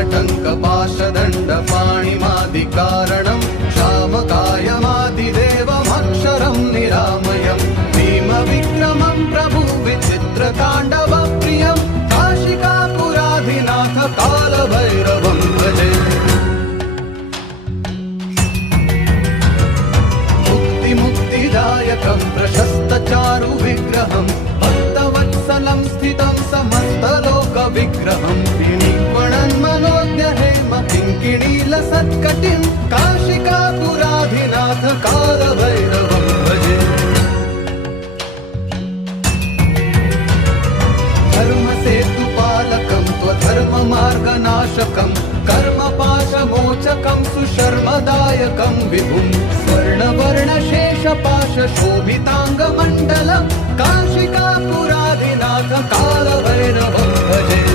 कालटङ्कपाशदण्डपाणिमादिकारणं श्यामकायमादिदेवमक्षरं निरामयं भीमविक्रमं प्रभु विचित्रताण्डवप्रियं काशिकापुराधिनाथ कालभैरवं भजे। मुक्तिदायकं प्रशस्तचारुविग्रहं भक्तवत्सलं स्थितं समस्तलोकविग्रहं विनिक्वणन्मनोज्ञहेम किङ्किणीलसत्कटिं काशिकापुराधिनाथ कालभैरवं भजे। धर्मसेतुपालकं त्वधर्ममार्गनाशकं कर्मपाशमोचकं सुशर्मदायकं विभुं स्वर्णवर्णशेषपाशशोभिताङ्गमण्डलं काशिकापुराधिनाथ कालभैरवं भजे।